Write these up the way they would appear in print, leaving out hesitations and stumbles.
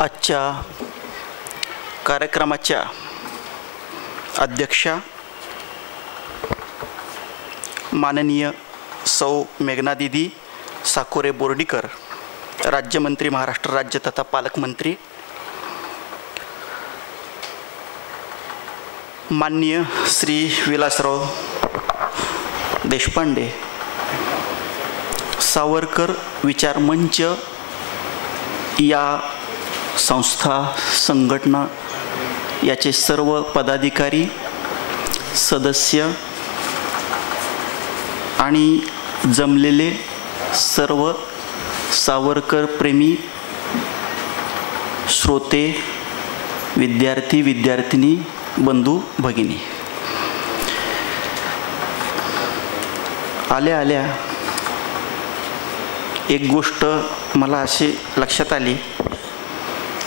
आजच्या कार्यक्रमाच्या अध्यक्षा माननीय सौ मेघना दीदी साकोरे बोर्डीकर, राज्यमंत्री, महाराष्ट्र राज्य तथा पालकमंत्री, माननीय श्री विलासराव देशपांडे, सावरकर विचार मंच या संस्था संघटना याचे सर्व पदाधिकारी, सदस्य आणि जमलेले सर्व सावरकर प्रेमी श्रोते, विद्यार्थी विद्यार्थिनी, बंधू भगिनी, आल्या आल्या एक गोष्ट मला अशी लक्षात आली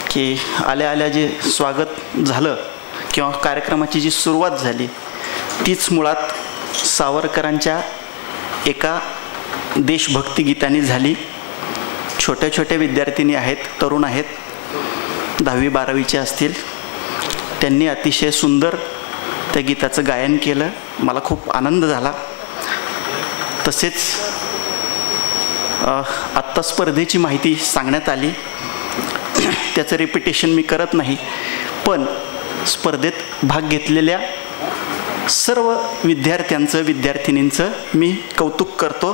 की आल्या आल्या जे स्वागत झालं किंवा कार्यक्रमाची जी सुरुवात झाली तीच मुळात सावरकरांच्या एका देशभक्ती गीताने झाली. छोट्या छोट्या विद्यार्थिनी आहेत, तरुण आहेत, 10वी 12वीचे असतील. त्यांनी अतिशय सुंदर त्या गीताचं गायन केलं. मला खूप आनंद झाला. तसेच आत्ता स्पर्धेची माहिती सांगण्यात आली, त्याचं रिपिटेशन मी करत नाही, पण स्पर्धेत भाग घेतलेल्या सर्व विद्यार्थ्यांचं विद्यार्थिनींचं मी कौतुक करतो.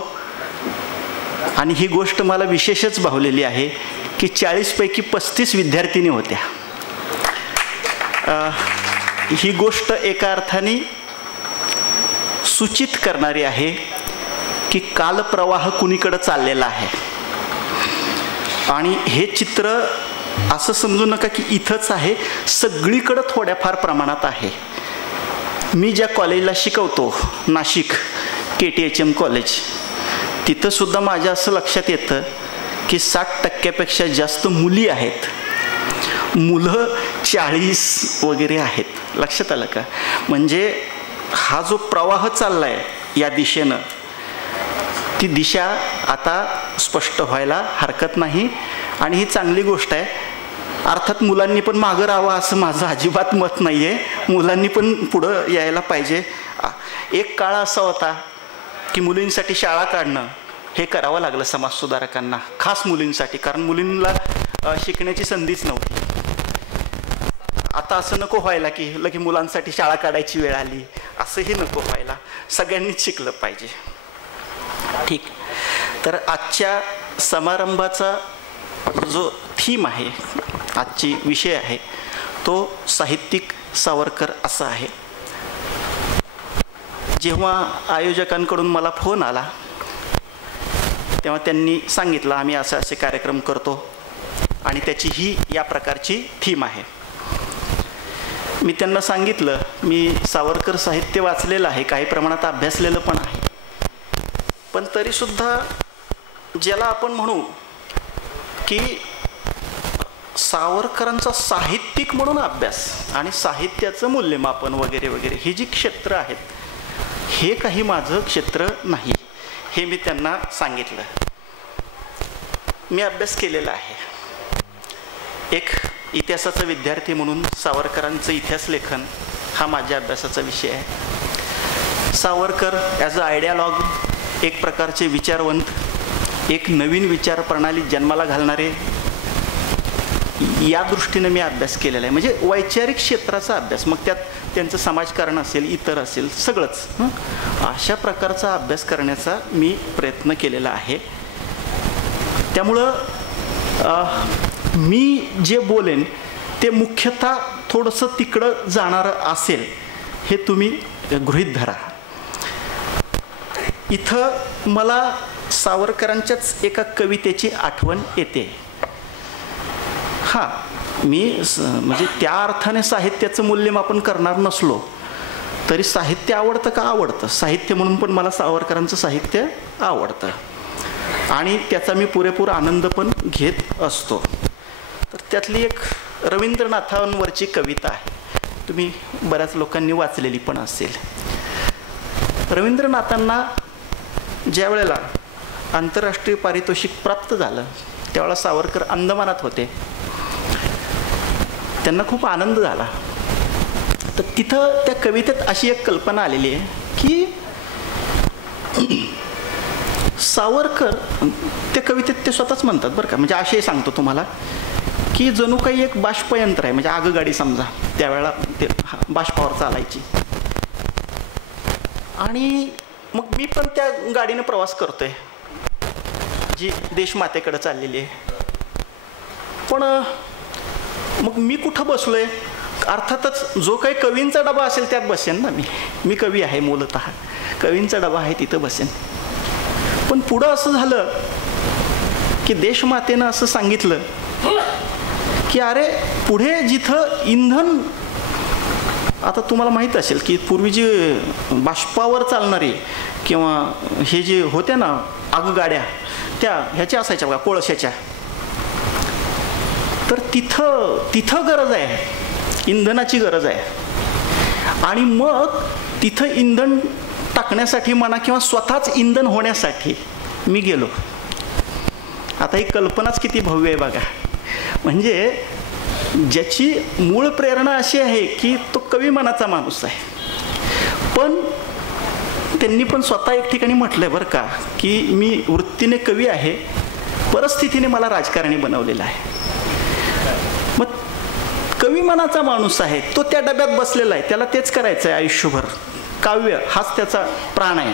आणि ही गोष्ट मला विशेषच भावलेली आहे की 40 पैकी 35 विद्यार्थिनी होत्या. ही गोष्ट एका अर्थाने सूचित करणारी आहे की कालप्रवाह कुणीकडे चाललेला आहे. आणि हे चित्र असं समजू नका की इथंच आहे, सगळीकडं थोड्याफार प्रमाणात आहे. मी ज्या कॉलेजला शिकवतो, नाशिक KTHM कॉलेज, तिथंसुद्धा माझ्या असं लक्षात येतं की 60% जास्त मुली आहेत, मुलं 40 वगैरे आहेत. लक्षात आलं का? म्हणजे हा जो प्रवाह चालला आहे या दिशेनं, ती दिशा आता स्पष्ट व्हायला हरकत नाही आणि ही चांगली गोष्ट आहे. अर्थात मुलांनी पण मागं राहावं असं माझं अजिबात मत नाही आहे. मुलांनी पण पुढं यायला पाहिजे. एक काळ असा होता की मुलींसाठी शाळा काढणं हे करावं लागलं समाजसुधारकांना, खास मुलींसाठी, कारण मुलींना शिकण्याची संधीच नव्हती. आता असं नको व्हायला की लगे मुलांसाठी शाळा काढायची वेळ आली, असंही नको व्हायला. सगळ्यांनीच शिकलं पाहिजे. ठीक. तर आजच्या समारंभाचा जो थीम आहे, आजची विषय आहे, तो साहित्यिक सावरकर असा आहे. जेव्हा आयोजकांकडून मला फोन आला तेव्हा त्यांनी सांगितलं आम्ही असे असे कार्यक्रम करतो आणि त्याची ही या प्रकारची थीम आहे. मी त्यांना सांगितलं मी सावरकर साहित्य वाचलेलं आहे, काही प्रमाणात अभ्यासलेलं पण आहे, पण तरीसुद्धा ज्याला आपण म्हणू की सावरकरांचा साहित्यिक म्हणून अभ्यास आणि साहित्याचं मूल्यमापन वगैरे वगैरे ही जी क्षेत्र आहेत, हे काही माझं क्षेत्र नाही, हे मी त्यांना सांगितलं. मी अभ्यास केलेला आहे. एक इतिहासाचा विद्यार्थी म्हणून सावरकरांचं इतिहास लेखन हा माझ्या अभ्यासाचा विषय आहे. सावरकर ॲज अ आयडियालॉग, एक प्रकारचे विचारवंत, एक नवीन विचार प्रणाली जन्माला घालणारे, या दृष्टीने मी अभ्यास केलेला आहे. म्हणजे वैचारिक क्षेत्राचा अभ्यास, मग त्यात त्यांचं समाजकारण असेल, इतर असेल, सगळंच अशा प्रकारचा अभ्यास करण्याचा मी प्रयत्न केलेला आहे. त्यामुळं मी जे बोलेन ते मुख्यतः थोडंसं तिकडं जाणारं असेल, हे तुम्ही गृहीत धरा. इथं मला सावरकरांच्याच एका कवितेची आठवण येते. हां, मी म्हणजे त्या अर्थाने साहित्याचं मूल्यमापन करणार नसलो तरी साहित्य आवडतं का? आवडतं. साहित्य म्हणून पण मला सावरकरांचं साहित्य आवडतं आणि त्याचा मी पुरेपूर आनंद पण घेत असतो. तर त्यातली एक रवींद्रनाथांवरची कविता आहे, तुम्ही बऱ्याच लोकांनी वाचलेली पण असेल. रवींद्रनाथांना ज्या वेळेला आंतरराष्ट्रीय पारितोषिक प्राप्त झालं त्यावेळेला सावरकर अंदमानात होते. त्यांना खूप आनंद झाला. तर तिथं त्या कवितेत अशी एक कल्पना आलेली आहे की सावरकर, त्या कवितेत ते स्वतःच म्हणतात बरं का, म्हणजे असे सांगतो तुम्हाला की जणू काही एक बाष्पयंत्र आहे, म्हणजे आगगाडी समजा, त्यावेळेला ते बाष्पावर चालायची. आणि मग मी पण त्या गाडीनं प्रवास करतोय जी देशमातेकडे चाललेली आहे. पण मग मी कुठं बसलोय, अर्थातच जो काही कवींचा डबा असेल त्यात बसेन ना. मी कवी आहे मूलतः, कवींचा डबा आहे तिथं बसेन. पण पुढं असं झालं की देशमातेनं असं सांगितलं की अरे पुढे जिथं इंधन, आता तुम्हाला माहीत असेल की पूर्वी जे बाष्पावर चालणारे किंवा हे जे होत्या ना आगगाड्या, त्या ह्याच्या असायच्या बघा, कोळशाच्या. तर तिथं गरज आहे, इंधनाची गरज आहे. आणि मग तिथं इंधन टाकण्यासाठी म्हणा किंवा स्वतःच इंधन होण्यासाठी मी गेलो. आता ही कल्पनाच किती भव्य आहे बघा. म्हणजे ज्याची मूळ प्रेरणा अशी आहे की तो कवी मनाचा माणूस आहे. पण त्यांनी पण स्वतः एक ठिकाणी म्हटलंय बरं का की मी वृत्तीने कवी आहे, परिस्थितीने मला राजकारणी बनवलेलं आहे. मग कवी मनाचा माणूस आहे, तो त्या डब्यात बसलेला आहे, त्याला तेच करायचं आहे आयुष्यभर. काव्य हाच त्याचा प्राण आहे.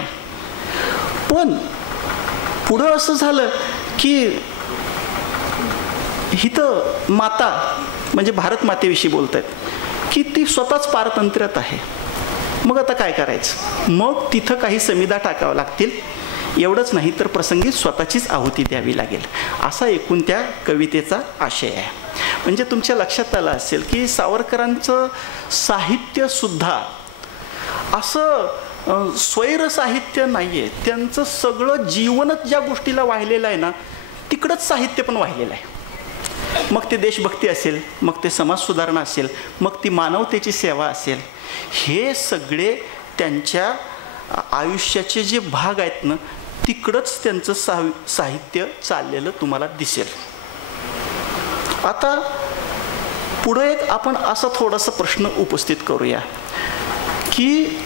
पण पुढं असं झालं की इथं माता, म्हणजे भारत मातेविषयी बोलत आहेत की ती स्वतःच पारतंत्र्यात आहे. मग आता काय करायचं, मग तिथं काही समिधा टाकावं लागतील. एवढंच नाही तर प्रसंगी स्वतःचीच आहुती द्यावी लागेल, असा एकूण त्या कवितेचा आशय आहे. म्हणजे तुमच्या लक्षात आलं असेल की सावरकरांचं साहित्यसुद्धा असं स्वैर साहित्य नाही आहे. त्यांचं सगळं जीवनच ज्या गोष्टीला वाहिलेलं आहे ना, तिकडंच साहित्य पण वाहिलेलं आहे. मग ते देशभक्ती असेल, मग ते समाज सुधारणा असेल, मग ती मानवतेची सेवा असेल, हे सगळे त्यांच्या आयुष्याचे जे भाग आहेत ना, तिकडंच त्यांचं साहित्य चाललेलं तुम्हाला दिसेल. आता पुढे एक आपण असा थोडासा प्रश्न उपस्थित करूया की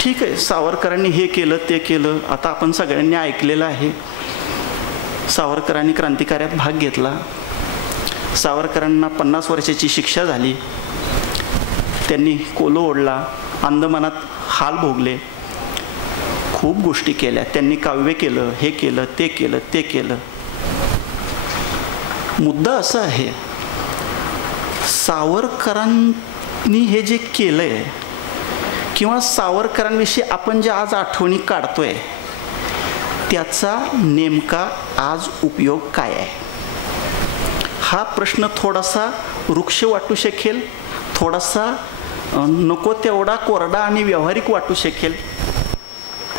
ठीक आहे, सावरकरांनी हे केलं ते केलं. आता आपण सगळ्यांनी ऐकलेलं आहे, सावरकरांनी क्रांतिकार्यात भाग घेतला. सावरकरांना 50 वर्षाची शिक्षा झाली. त्यांनी कोलो ओढला, अंदमानात हाल भोगले, खूप गोष्टी केल्या. त्यांनी काव्य केलं, हे केलं, ते केलं, ते केलं. मुद्दा असा आहे, सावरकरांनी हे जे केलंय किंवा सावरकरांविषयी आपण जे आज आठवणी काढतोय, त्याचा नेमका आज उपयोग काय आहे, हा प्रश्न थोडासा वृक्ष वाटू शकेल, थोडासा नको तेवढा कोरडा आणि व्यावहारिक वाटू शकेल.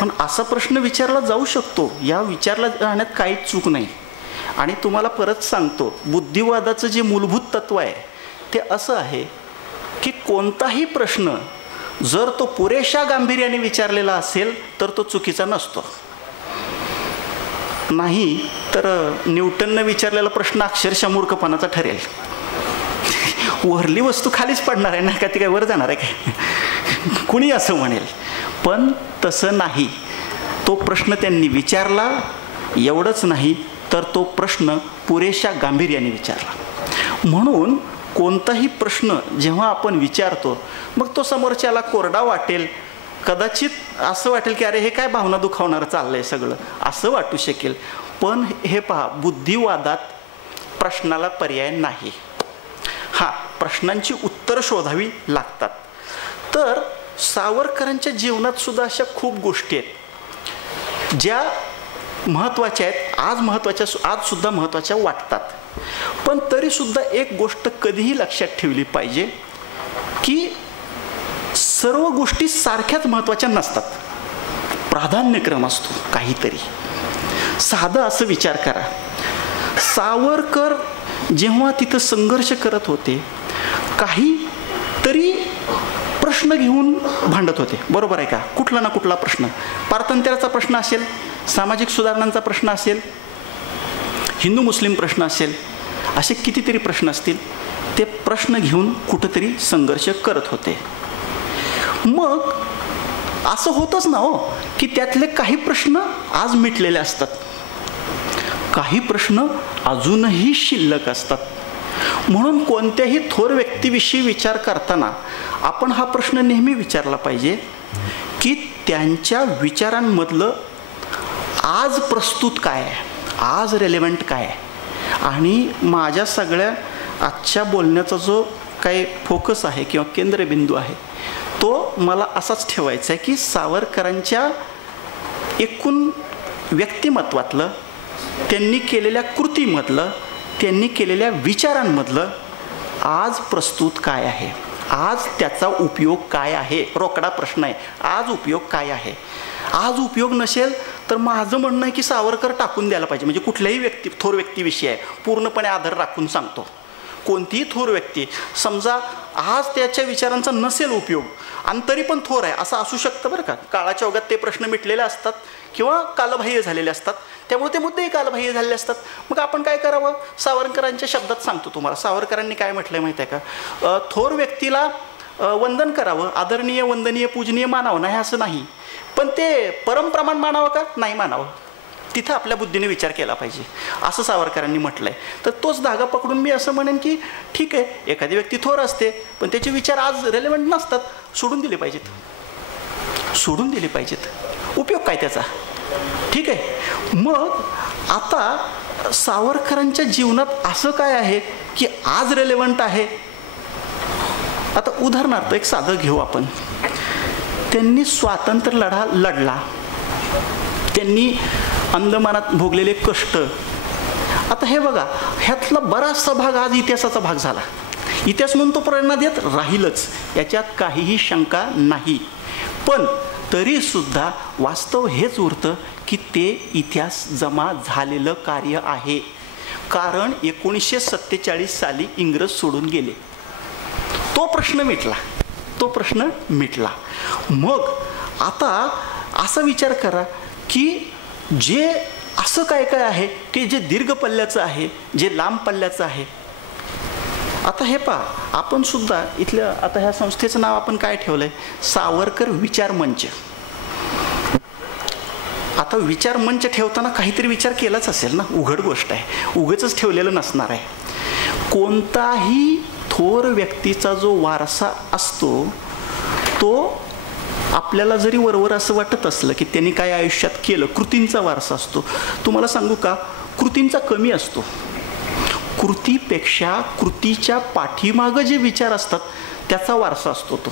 पण असा प्रश्न विचारला जाऊ शकतो, या विचारला जाण्यात काहीच चूक नाही. आणि तुम्हाला परत सांगतो, बुद्धिवादाचं जे मूलभूत तत्व आहे ते असं आहे की कोणताही प्रश्न जर तो पुरेशा गांभीर्याने विचारलेला असेल तर तो चुकीचा नसतो. नाही तर न्यूटननं विचारलेला प्रश्न अक्षरशः मूर्खपणाचा ठरेल. वरली वस्तू खालीच पडणार आहे ना, का ती काय वर जाणार आहे काय, कुणी असं म्हणेल. पण तसं नाही. तो प्रश्न त्यांनी विचारला, एवढंच नाही तर तो प्रश्न पुरेशा गांभीर्याने विचारला. म्हणून कोणताही प्रश्न जेव्हा आपण विचारतो, मग तो समोरच्याला कोरडा वाटेल, कदाचित असं वाटेल की अरे हे काय भावना दुखावणारं चाललंय सगळं, असं वाटू शकेल. पण हे पहा, बुद्धिवादात प्रश्नाला पर्याय नाही. हा, प्रश्नांची उत्तरं शोधावी लागतात. तर सावरकरांच्या जीवनात सुद्धा अशा खूप गोष्टी आहेत ज्या महत्त्वाच्या आहेत, आज सुद्धा महत्त्वाच्या वाटतात. पण तरीसुद्धा एक गोष्ट कधीही लक्षात ठेवली पाहिजे की सर्व गोष्टी सारख्याच महत्त्वाच्या नसतात. प्राधान्यक्रम असतो काहीतरी. साधं असं विचार करा, सावरकर जेव्हा तिथं संघर्ष करत होते, काहीतरी प्रश्न घेऊन भांडत होते, बरोबर आहे का. कुठला ना कुठला प्रश्न, पारतंत्र्याचा प्रश्न असेल, सामाजिक सुधारणांचा प्रश्न असेल, हिंदू मुस्लिम प्रश्न असेल, असे कितीतरी प्रश्न असतील, ते प्रश्न घेऊन कुठंतरी संघर्ष करत होते. मग असं होतच ना हो, की त्यातले काही प्रश्न आज मिटलेले असतात, काही प्रश्न अजूनही शिल्लक असतात. म्हणून कोणत्याही थोर व्यक्तीविषयी विचार करताना आपण हा प्रश्न नेहमी विचारला पाहिजे की त्यांच्या विचारांमधलं आज प्रस्तुत काय आहे, आज रेलेव्हंट काय आहे. आणि माझ्या सगळ्या आजच्या बोलण्याचा जो काही फोकस आहे किंवा केंद्रबिंदू आहे तो मला असाच ठेवायचा आहे की सावरकरांच्या एकूण व्यक्तिमत्वातलं, त्यांनी केलेल्या कृतीमधलं, त्यांनी केलेल्या विचारांमधलं आज प्रस्तुत काय आहे, आज त्याचा उपयोग काय आहे. रोकडा प्रश्न आहे, आज उपयोग काय आहे. आज उपयोग नसेल तर माझं म्हणणं आहे की सावरकर टाकून द्यायला पाहिजे. म्हणजे कुठल्याही थोर व्यक्तीविषयी आहे पूर्णपणे आदर राखून सांगतो. कोणतीही थोर व्यक्ती समजा आज त्याच्या विचारांचा नसेल उपयोग आणि तरी पण थोर आहे असं असू शकतं बरं का. काळाच्या ओघात ते प्रश्न मिटलेले असतात किंवा कालबाह्य झालेले असतात, त्यामुळे ते मुद्देही कालबाह्य झालेले असतात. मग आपण काय करावं, सावरकरांच्या शब्दात सांगतो तुम्हाला. सावरकरांनी काय म्हटलंय माहिती आहे का, थोर व्यक्तीला वंदन करावं, आदरणीय, वंदनीय, पूजनीय मानावं नाही असं नाही, पण ते परमप्रमाण मानावं का, नाही मानावं. तिथं आपल्या बुद्धीने विचार केला पाहिजे असं सावरकरांनी म्हटलंय. तर तोच धागा पकडून मी असं म्हणेन की ठीक आहे, एखादी व्यक्ती थोर असते पण त्याचे विचार आज रेलेव्हंट नसतात, सोडून दिले पाहिजेत, सोडून दिले पाहिजेत. उपयोग काय त्याचा, ठीक आहे. मग आता सावरकरांच्या जीवनात असं काय आहे की आज रेलेव्हंट आहे. आता उदाहरणार्थ एक साधं घेऊ आपण. त्यांनी स्वातंत्र्य लढा लढला, त्यांनी अंदमानात भोगलेले कष्ट. आता हे बघा, ह्यातला बराचसा भाग आज इतिहासाचा भाग झाला. इतिहास म्हणून तो प्रेरणा देत राहीलच, याच्यात काहीही शंका नाही. पण तरीसुद्धा वास्तव हेच उरतं की ते इतिहास जमा झालेलं कार्य आहे. कारण 1947 साली इंग्रज सोडून गेले, तो प्रश्न मिटला, तो प्रश्न मिटला. मग आता असा विचार करा की जे असं काय काय आहे की जे दीर्घ पल्ल्याचं आहे, जे लांब पल्ल्याचं आहे. आता हे पहा, आपण सुद्धा इथल्या आता ह्या संस्थेचं नाव आपण काय ठेवलंय, सावरकर विचार मंच. आता विचार मंच ठेवताना काहीतरी विचार केलाच असेल ना, उघड गोष्ट आहे, उगाचच ठेवलेलं नसणार आहे. कोणताही थोर व्यक्तीचा जो वारसा असतो तो आपल्याला जरी वरवर असं वाटत असलं की त्यांनी काय आयुष्यात केलं, कृतींचा वारसा असतो. तुम्हाला सांगू का, कृतींचा कमी असतो. कृतीपेक्षा कृतीच्या पाठीमागं जे विचार असतात त्याचा वारसा असतो तो.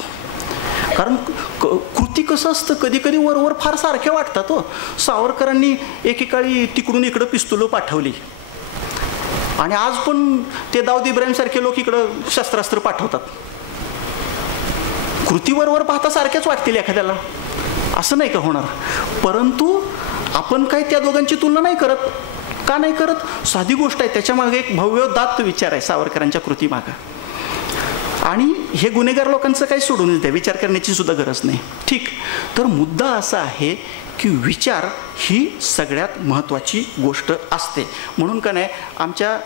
कारण कृती कसं असतं, कधी कधी वरवर फार सारख्या वाटतात हो. सावरकरांनी एकेकाळी तिकडून इकडं पिस्तुलं पाठवली आणि आज पण ते दाऊद इब्राहिम सारखे लोक इकडं शस्त्रास्त्र पाठवतात. कृतीबरोबर पाहता सारख्याच वाटतील एखाद्याला, असं नाही का होणार. परंतु आपण काय त्या दोघांची तुलना नाही करत. का नाही करत, साधी गोष्ट आहे, त्याच्या मागे एक भव्योदात्त विचार आहे सावरकरांच्या कृतीमागं. आणि हे गुन्हेगार लोकांचं काही सोडून द्या, विचार करण्याची सुद्धा गरज नाही, ठीक. तर मुद्दा असा आहे की विचार ही सगळ्यात महत्त्वाची गोष्ट असते. म्हणून का नाही, आमच्या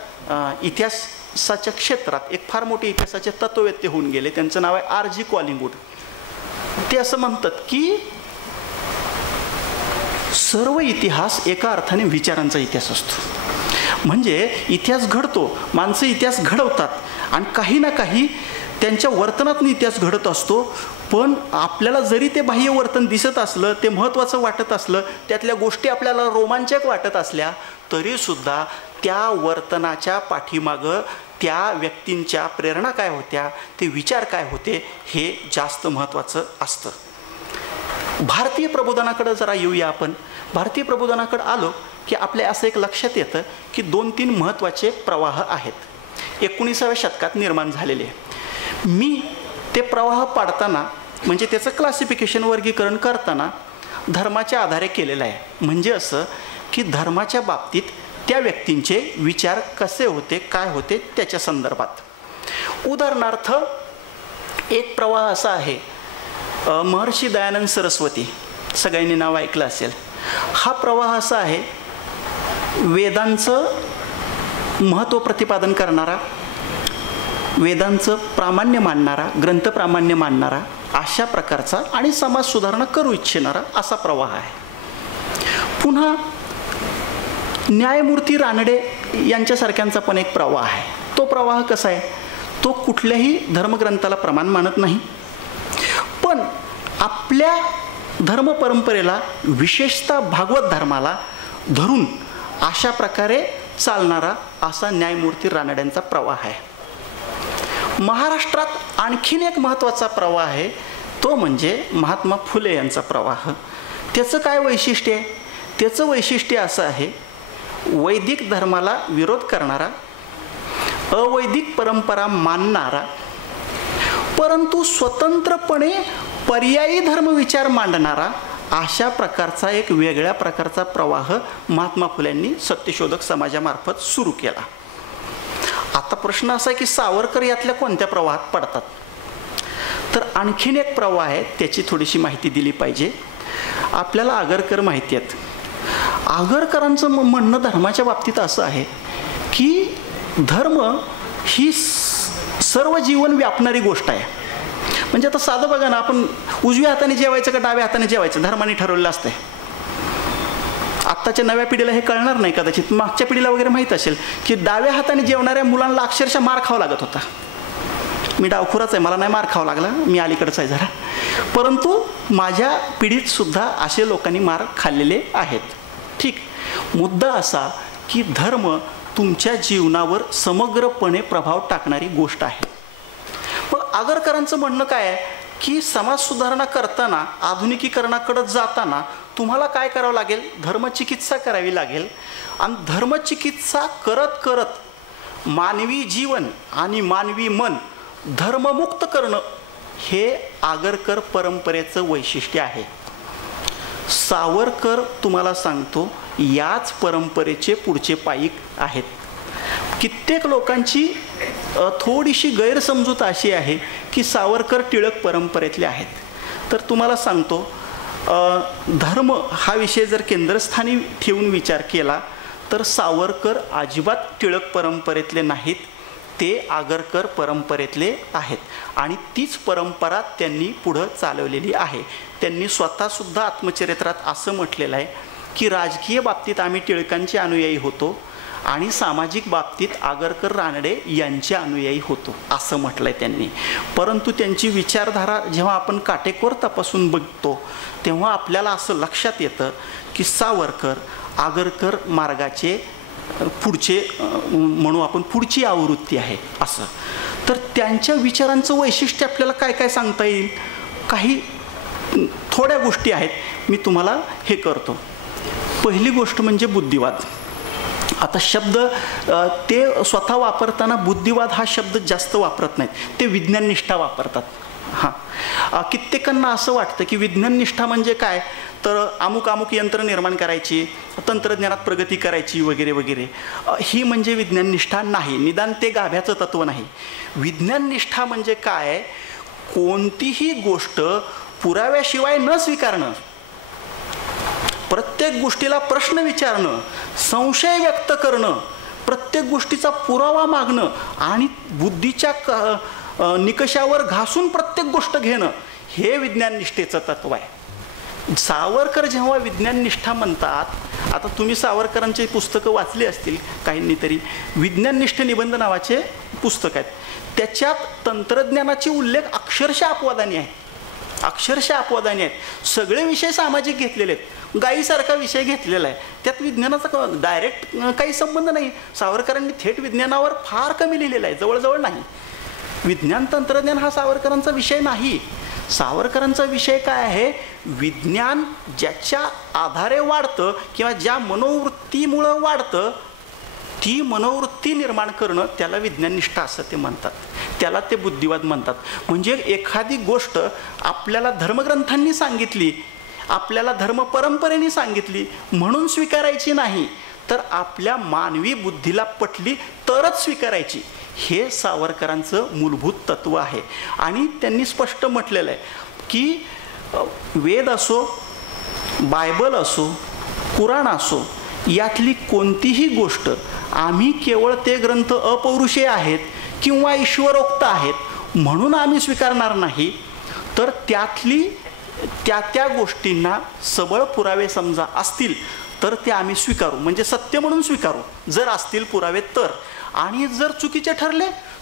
इतिहासाच्या क्षेत्रात एक फार मोठे इतिहासाचे तत्ववेत्ते होऊन गेले, त्यांचं नाव आहे R.G. कॉलिंगवूड. ते असं म्हणतात की सर्व इतिहास एका अर्थाने विचारांचा इतिहास असतो. म्हणजे इतिहास घडतो, माणसं इतिहास घडवतात आणि काही ना काही त्यांच्या वर्तनातून इतिहास घडत असतो. पण आपल्याला जरी ते बाह्य वर्तन दिसत असलं, ते महत्त्वाचं वाटत असलं, त्यातल्या गोष्टी आपल्याला रोमांचक वाटत असल्या, तरीसुद्धा त्या वर्तनाच्या पाठीमागं त्या व्यक्तींच्या प्रेरणा काय होत्या, ते विचार काय होते, हे जास्त महत्त्वाचं असतं. भारतीय प्रबोधनाकडे जरा येऊया आपण. भारतीय प्रबोधनाकडे आलो की आपल्या असं एक लक्षात येतं की 2-3 महत्त्वाचे प्रवाह आहेत 19व्या शतकात निर्माण झालेले. मी ते प्रवाह पाडताना म्हणजे त्याचं क्लासिफिकेशन, वर्गीकरण करताना धर्माच्या आधारे केलेलं आहे. म्हणजे असं की धर्माच्या बाबतीत त्या व्यक्तींचे विचार कसे होते, काय होते त्याच्या संदर्भात. उदाहरणार्थ एक प्रवाह असा आहे, महर्षी दयानंद सरस्वती, सगळ्यांनी नाव ऐकलं असेल. हा प्रवाह असा आहे, वेदांचं महत्त्व प्रतिपादन करणारा, वेदांचं प्रामाण्य मानणारा, ग्रंथ प्रामाण्य मानणारा अशा प्रकारचा आणि समाज सुधारणा करू इच्छिणारा असा प्रवाह आहे. पुन्हा न्यायमूर्ती रानडे यांच्यासारख्यांचा पण एक प्रवाह आहे. तो प्रवाह कसा आहे, तो कुठल्याही धर्मग्रंथाला प्रमाण मानत नाही, पण आपल्या धर्मपरंपरेला विशेषतः भागवत धर्माला धरून अशा प्रकारे चालणारा असा न्यायमूर्ती रानड्यांचा प्रवाह आहे. महाराष्ट्रात आणखीन एक महत्त्वाचा प्रवाह आहे, तो म्हणजे महात्मा फुले यांचा प्रवाह. त्याचं काय वैशिष्ट्य आहे? त्याचं वैशिष्ट्य असं आहे, वैदिक धर्माला विरोध करणारा, अवैदिक परंपरा मानणारा, परंतु स्वतंत्रपणे पर्यायी धर्मविचार मांडणारा अशा प्रकारचा एक वेगळ्या प्रकारचा प्रवाह महात्मा फुल्यांनी सत्यशोधक समाजामार्फत सुरू केला. आता प्रश्न असा आहे की सावरकर यातल्या कोणत्या प्रवाहात पडतात? तर आणखीन एक प्रवाह आहे, त्याची थोडीशी माहिती दिली पाहिजे. आपल्याला आगरकर माहिती आहेत. आगरकरांचं म्हणणं धर्माच्या बाबतीत असं आहे की धर्म ही सर्व जीवन व्यापणारी गोष्ट आहे. म्हणजे आता साधं बघा ना, आपण उजव्या हाताने जेवायचं का डाव्या हाताने जेवायचं धर्माने ठरवलेलं असतंय. आत्ताच्या नव्या पिढीला हे कळणार नाही कदाचित, मागच्या पिढीला वगैरे माहीत असेल की डाव्या हाताने जेवणाऱ्या मुलांना अक्षरशः मार खावा लागत होता. मी डावखुराच आहे, मला नाही मार खावा लागला, मी अलीकडचं आहे जरा, परंतु माझ्या पिढीत सुद्धा असे लोकांनी मार खाल्लेले आहेत. ठीक, मुद्दा असा की धर्म तुमच्या जीवनावर समग्रपणे प्रभाव टाकणारी गोष्ट आहे. मग आगरकरांचं म्हणणं काय आहे की समाज सुधारणा करताना, आधुनिकीकरणाकडे जाताना तुम्हाला काय करावं लागेल? धर्मचिकित्सा करावी लागेल. आणि धर्मचिकित्सा करत करत मानवी जीवन आणि मानवी मन धर्ममुक्त करणं हे आगरकर परंपरेचं वैशिष्ट्य आहे. सावरकर तुम्हाला सांगतो याच परंपरेचे पुढचे पाईक आहेत. कित्येक लोकांची थोडीशी गैरसमजूत अशी आहे की सावरकर टिळक परंपरेतले आहेत. तर तुम्हाला सांगतो, धर्म हा विषय जर केंद्रस्थानी ठेवून विचार केला तर सावरकर अजिबात टिळक परंपरेतले नाहीत, ते आगरकर परंपरेतले आहेत. आणि तीच परंपरा त्यांनी पुढं चालवलेली आहे. त्यांनी स्वतःसुद्धा आत्मचरित्रात असं म्हटलेलं आहे की राजकीय बाबतीत आम्ही टिळकांचे अनुयायी होतो आणि सामाजिक बाबतीत आगरकर रानडे यांचे अनुयायी होतो असं म्हटलंय त्यांनी. परंतु त्यांची विचारधारा जेव्हा आपण काटेकोर तपासून बघतो तेव्हा आपल्याला असं लक्षात येतं की सावरकर आगरकर मार्गाचे पुढचे म्हणू आपण पुढची आवृत्ती आहे असं. तर त्यांच्या विचारांचं वैशिष्ट्य आपल्याला काय काय सांगता येईल? काही थोड्या गोष्टी आहेत, मी तुम्हाला हे करतो. पहिली गोष्ट म्हणजे बुद्धिवाद. आता शब्द ते स्वतः वापरताना बुद्धिवाद हा शब्द जास्त वापरत नाहीत, ते विज्ञाननिष्ठा वापरतात. हां, कित्येकांना असं वाटतं की विज्ञाननिष्ठा म्हणजे काय, तर अमुक अमुक यंत्र निर्माण करायची, तंत्रज्ञानात प्रगती करायची वगैरे वगैरे, ही म्हणजे विज्ञाननिष्ठा नाही. निदान ते गाभ्याचं तत्त्व नाही. विज्ञाननिष्ठा म्हणजे काय, कोणतीही गोष्ट पुराव्याशिवाय न स्वीकारणं, प्रत्येक गोष्टीला प्रश्न विचारणं, संशय व्यक्त करणं, प्रत्येक गोष्टीचा पुरावा मागणं आणि बुद्धीच्या निकषावर घासून प्रत्येक गोष्ट घेणं, हे विज्ञाननिष्ठेचं तत्व आहे. सावरकर जेव्हा विज्ञाननिष्ठा म्हणतात, आता तुम्ही सावरकरांची पुस्तकं वाचली असतील काहींनी तरी, विज्ञाननिष्ठ निबंध नावाचे पुस्तक आहेत. त्याच्यात तंत्रज्ञानाचे उल्लेख अक्षरशः अपवादाने आहेत, अक्षरशः अपवादाने आहेत. सगळे विषय सामाजिक घेतलेले आहेत. गायीसारखा विषय घेतलेला आहे, त्यात विज्ञानाचा डायरेक्ट काही संबंध नाही. सावरकरांनी थेट विज्ञानावर फार कमी लिहिलेलं आहे, जवळजवळ नाही. विज्ञान तंत्रज्ञान हा सावरकरांचा विषय नाही. सावरकरांचा विषय काय आहे, विज्ञान ज्याच्या आधारे वाढतं किंवा ज्या मनोवृत्तीमुळं वाढतं ती मनोवृत्ती निर्माण करणं, त्याला विज्ञाननिष्ठा असं ते म्हणतात, त्याला ते बुद्धिवाद म्हणतात. म्हणजे एखादी गोष्ट आपल्याला धर्मग्रंथांनी सांगितली, आपल्याला धर्म परंपरेने सांगितली म्हणून स्वीकारायची नाही, तर आपल्या मानवी बुद्धीला पटली तरच स्वीकारायची. हे सावरकरांचं मूलभूत तत्व आहे. आणि त्यांनी स्पष्ट म्हटलेलं आहे की वेद असो, बायबल असो, कुराण असो, यातली कोणतीही गोष्ट आम्ही केवळ ते ग्रंथ अपौरुषेय आहेत किंवा ईश्वरोक्त आहेत म्हणून आम्ही स्वीकारणार नाही, तर त्यातली त्या गोष्टींना सबळ पुरावे समजा असतील तर ते आम्ही स्वीकारू, म्हणजे सत्य म्हणून स्वीकारू जर असतील पुरावे तर. आणि जर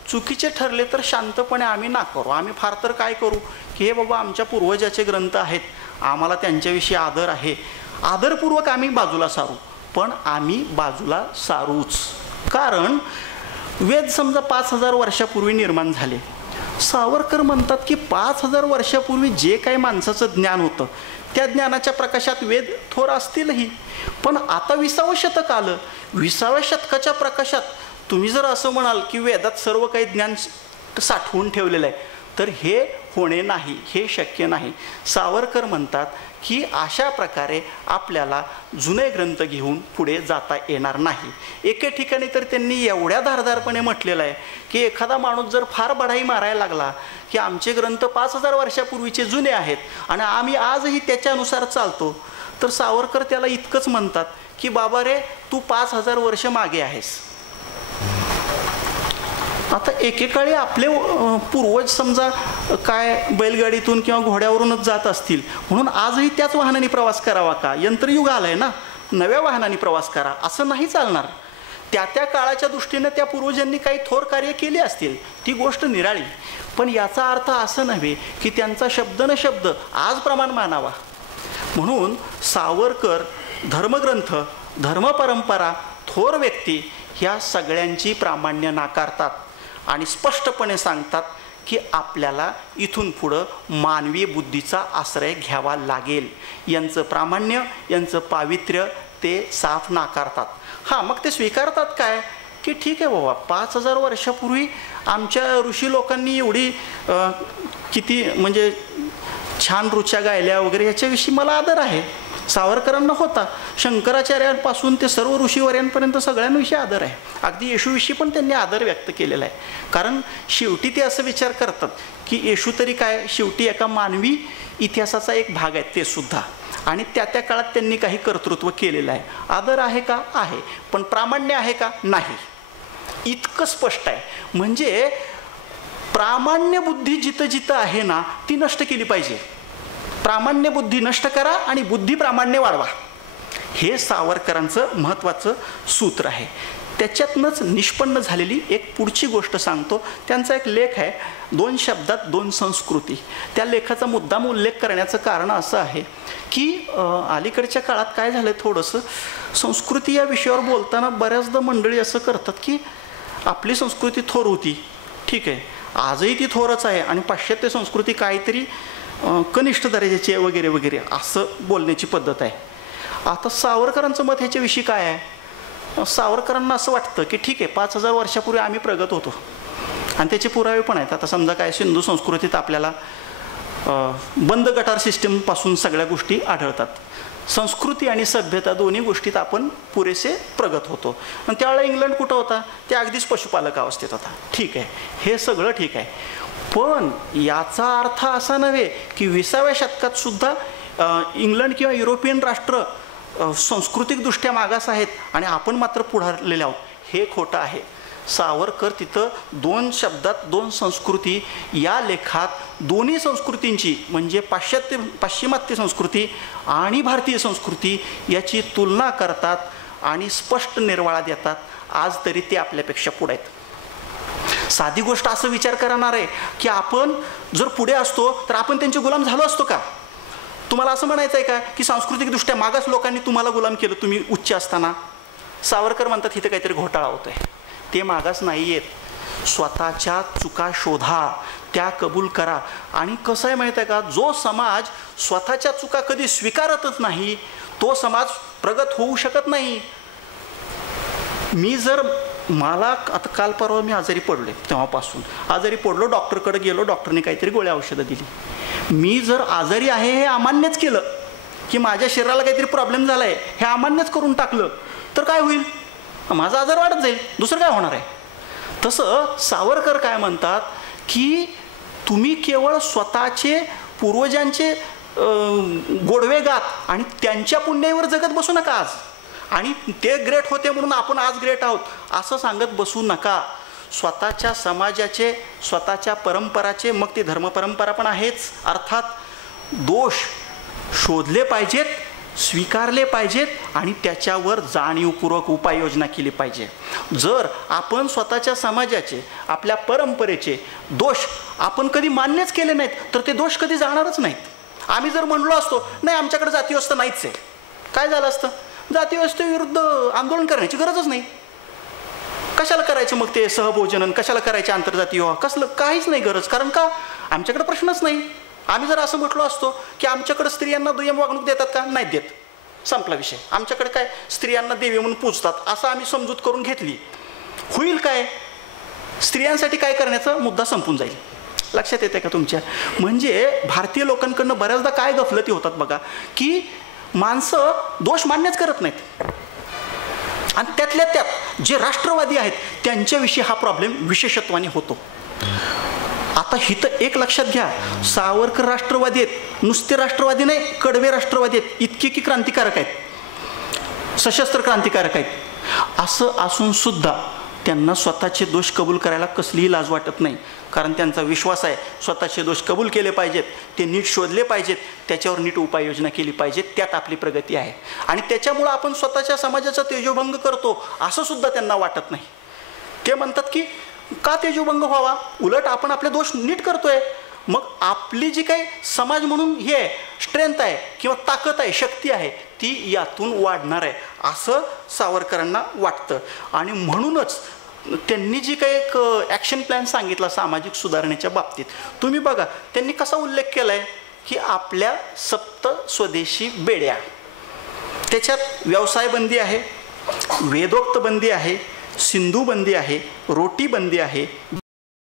चुकीचे ठरले तर शांतपणे आम्ही नाकारू. आम्ही फार तर काय करू की हे बाबा आमच्या पूर्वजाचे ग्रंथ आहेत, आम्हाला त्यांच्याविषयी आदर आहे, आदरपूर्वक आम्ही बाजूला सारू. पण आम्ही बाजूला सारूच, कारण वेद समजा 5000 वर्षापूर्वी निर्माण झाले. सावरकर म्हणतात की 5000 वर्षापूर्वी जे काही माणसाचं ज्ञान होतं त्या ज्ञानाच्या प्रकाशात वेद थोर असतीलही, पण आता 20वं शतक आलं. 20व्या शतकाच्या प्रकाशात तुम्ही जर असं म्हणाल की वेदात सर्व काही ज्ञान साठवून ठेवलेलं आहे तर हे होणे नाही, हे शक्य नाही. सावरकर म्हणतात की अशा प्रकारे आपल्याला जुने ग्रंथ घेऊन पुढे जाता येणार नाही. एके ठिकाणी तर त्यांनी एवढ्या धारदारपणे म्हटलेलं आहे की एखादा माणूस जर फार बढाई मारायला लागला की आमचे ग्रंथ 5000 वर्षापूर्वीचे जुने आहेत आणि आम्ही आजही त्याच्यानुसार चालतो, तर सावरकर त्याला इतकंच म्हणतात की बाबा रे, तू 5000 वर्ष मागे आहेस. आता एकेकाळी आपले पूर्वज समजा काय बैलगाडीतून किंवा घोड्यावरूनच जात असतील म्हणून आजही त्याच वाहनाने प्रवास करावा का? यंत्रयुग आलं आहे ना, नव्या वाहनाने प्रवास करा असं नाही चालणार. त्या काळाच्या दृष्टीने त्या पूर्वजांनी काही थोर कार्य केले असतील, ती गोष्ट निराळी. पण याचा अर्थ असं नव्हे की त्यांचा शब्द न शब्द आज प्रमाण मानावा. म्हणून सावरकर धर्मग्रंथ, धर्मपरंपरा, थोर व्यक्ती ह्या सगळ्यांची प्रामाण्य नाकारतात आणि स्पष्टपणे सांगतात की आपल्याला इथून पुढं मानवी बुद्धीचा आश्रय घ्यावा लागेल. यांचं प्रामाण्य, यांचं पावित्र्य ते साफ नाकारतात. हां, मग ते स्वीकारतात काय की ठीक आहे बाबा, 5000 वर्षापूर्वी आमच्या ऋषी लोकांनी एवढी किती म्हणजे छान ऋचा गायल्या वगैरे याच्याविषयी मला आदर आहे. सावरकरांना होता, शंकराचार्यांपासून ते सर्व ऋषीवर्यांपर्यंत सगळ्यांविषयी आदर आहे. अगदी येशूविषयी पण त्यांनी आदर व्यक्त केलेला आहे. कारण शेवटी ते असं विचार करतात की येशू तरी काय, शेवटी एका मानवी इतिहासाचा एक भाग आहे ते सुद्धा, आणि त्या काळात त्यांनी काही कर्तृत्व केलेलं आहे. आदर आहे का? आहे. पण प्रामाण्य आहे का? नाही. इतकं स्पष्ट आहे. म्हणजे प्रामाण्य बुद्धी जिथं जिथं आहे ना ती नष्ट केली पाहिजे. प्रामाण्य बुद्धी नष्ट करा आणि बुद्धी प्रामाण्य वाढवा, हे सावरकरांचं महत्त्वाचं सूत्र आहे. त्याच्यातनंच निष्पन्न झालेली एक पुढची गोष्ट सांगतो. त्यांचा एक लेख आहे 2 शब्दात 2 संस्कृती. त्या लेखाचा मुद्दाम उल्लेख करण्याचं कारण असं आहे की अलीकडच्या काळात काय झालं, थोडंसं संस्कृती या विषयावर बोलताना बऱ्याचदा मंडळी असं करतात की आपली संस्कृती थोर होती, ठीक आहे, आजही ती थोरच आहे आणि पाश्चात्य संस्कृती काहीतरी कनिष्ठ दर्जाची आहे वगैरे वगैरे असं बोलण्याची पद्धत आहे. आता सावरकरांचं मत ह्याच्याविषयी काय आहे? सावरकरांना असं वाटतं की ठीक आहे, 5000 वर्षापूर्वी आम्ही प्रगत होतो आणि त्याचे पुरावे पण आहेत. आता समजा काय, सिंधू संस्कृतीत आपल्याला बंद गटार सिस्टीमपासून सगळ्या गोष्टी आढळतात. संस्कृती आणि सभ्यता दोन्ही गोष्टीत आपण पुरेसे प्रगत होतो. आणि त्यावेळेला इंग्लंड कुठं होता? ते अगदीच पशुपालक अवस्थेत होता. ठीक आहे, हे सगळं ठीक आहे, पण याचा अर्थ असा नव्हे की 20व्या शतकात सुद्धा इंग्लंड किंवा युरोपियन राष्ट्र सांस्कृतिकदृष्ट्या मागास आहेत आणि आपण मात्र पुढारलेले आहोत. हे खोटं आहे. सावरकर तिथं 2 शब्दात 2 संस्कृती या लेखात दोन्ही संस्कृतींची म्हणजे पाश्चिमात्य संस्कृती आणि भारतीय संस्कृती याची तुलना करतात आणि स्पष्ट निर्वाळा देतात. आज तरी ते आपल्यापेक्षा पुढे आहेत. साधी गोष्ट असं विचार करणार आहे की आपण जर पुढे असतो तर आपण त्यांचे गुलाम झालो असतो का? तुम्हाला असं म्हणायचं आहे का की सांस्कृतिकदृष्ट्या मागास लोकांनी तुम्हाला गुलाम केलं तुम्ही उच्च असताना? सावरकर म्हणतात इथं काहीतरी घोटाळा होतोय. ते मागास नाही आहेत. स्वतःच्या चुका शोधा, त्या कबूल करा. आणि कसं आहे माहीत आहे का, जो समाज स्वतःच्या चुका कधी स्वीकारतच नाही तो समाज प्रगत होऊ शकत नाही. मला आता काल परवा मी आजारी पडले, तेव्हापासून आजारी पडलो, डॉक्टरकडे गेलो, डॉक्टरने काहीतरी गोळ्या औषधं दिली. मी जर आजारी आहे हे अमान्यच केलं की माझ्या शरीराला काहीतरी प्रॉब्लेम झाला आहे हे अमान्यच करून टाकलं तर काय होईल? माझा आजार वाढत जाईल, दुसरं काय होणार आहे? तसं सावरकर काय म्हणतात की तुम्ही केवळ स्वतःचे पूर्वजांचे गोडवे गात आणि त्यांच्या पुण्याईवर जगत बसू नका. आणि ते ग्रेट होते म्हणून आपण आज ग्रेट आहोत असं सांगत बसू नका. स्वतःच्या समाजाचे, स्वतःच्या परंपराचे, मग ते धर्मपरंपरा पण आहेच अर्थात, दोष शोधले पाहिजेत, स्वीकारले पाहिजेत आणि त्याच्यावर जाणीवपूर्वक उपाययोजना केली पाहिजे. जर आपण स्वतःच्या समाजाचे, आपल्या परंपरेचे दोष आपण कधी मान्यच केले नाहीत तर ते दोष कधी जाणारच नाहीत. आम्ही जर म्हणलो असतो नाही आमच्याकडे जातीव्यवस्था नाहीच आहे, काय झालं असतं? जातीव्यवस्थेविरुद्ध आंदोलन करण्याची गरजच नाही. कशाला करायचं मग ते सहभोजनन, कशाला करायचे आंतरजातीय विवाह, कसलं काहीच नाही गरज. कारण का? आमच्याकडे प्रश्नच नाही. आम्ही जर असं म्हटलो असतो की आमच्याकडे स्त्रियांना दुय्यम वागणूक देतात का? नाही देत, संपला विषय. आमच्याकडे काय स्त्रियांना देवी म्हणून पूजतात असं आम्ही समजूत करून घेतली, होईल काय? स्त्रियांसाठी काय करण्याचा मुद्दा संपून जाईल. लक्षात येते का तुमच्या? म्हणजे भारतीय लोकांकडनं बऱ्याचदा काय गफलती होतात बघा, की माणसं दोष मान्यच करत नाहीत आणि त्यातल्या त्यात जे राष्ट्रवादी आहेत त्यांच्याविषयी हा प्रॉब्लेम विशेषत्वाने होतो. आता हिथं एक लक्षात घ्या, सावरकर राष्ट्रवादी आहेत, नुसते राष्ट्रवादी नाही, कडवे राष्ट्रवादी आहेत, इतके की क्रांतिकारक आहेत, सशस्त्र क्रांतिकारक आहेत. असं असून सुद्धा त्यांना स्वतःचे दोष कबूल करायला कसलीही लाज वाटत नाही. कारण त्यांचा विश्वास आहे स्वतःचे दोष कबूल केले पाहिजेत, ते नीट शोधले पाहिजेत, त्याच्यावर नीट उपाययोजना केली पाहिजे, त्यात आपली प्रगती आहे. आणि त्याच्यामुळं आपण स्वतःच्या समाजाचा तेजोभंग करतो असं सुद्धा त्यांना वाटत नाही. ते म्हणतात की का तेजोभंग व्हावा, उलट आपण आपले दोष नीट करतोय, मग आपली जी काही समाज म्हणून हे आहे, स्ट्रेंथ आहे किंवा ताकद आहे, शक्ती आहे, ती यातून वाढणार आहे असं सावरकरांना वाटतं. आणि म्हणूनच त्यांनी जी काही एक ॲक्शन प्लॅन सांगितला सामाजिक सुधारणेच्या बाबतीत, तुम्ही बघा त्यांनी कसा उल्लेख केला आहे की आपल्या 7 स्वदेशी बेड्या, त्याच्यात व्यवसाय बंदी आहे, वेदोक्त बंदी आहे, सिंधू बंदी आहे, रोटी बंदी आहे,